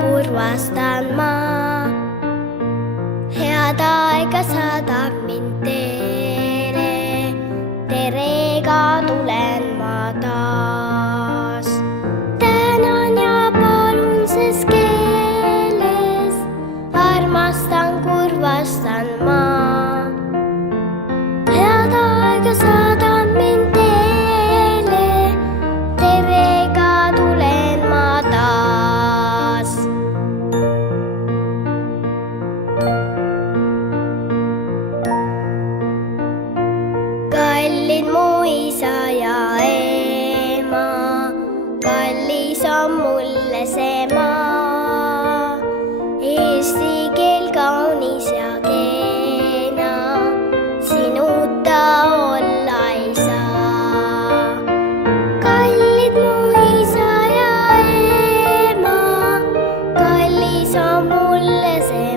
kurvastan ma. Head aega saadab mind teele, terega tulen ma taas. Tänan ja palun ses keeles, armastan, kurvastan ma. Head aega saadab mind teele, terega tulen ma taas. Kallid mu isa ja ema, kallis on mulle see maa. Eesti keel kaunis ja keena, sinuta olla ei saa. Kallid mu isa ja ema, kallis on mulle see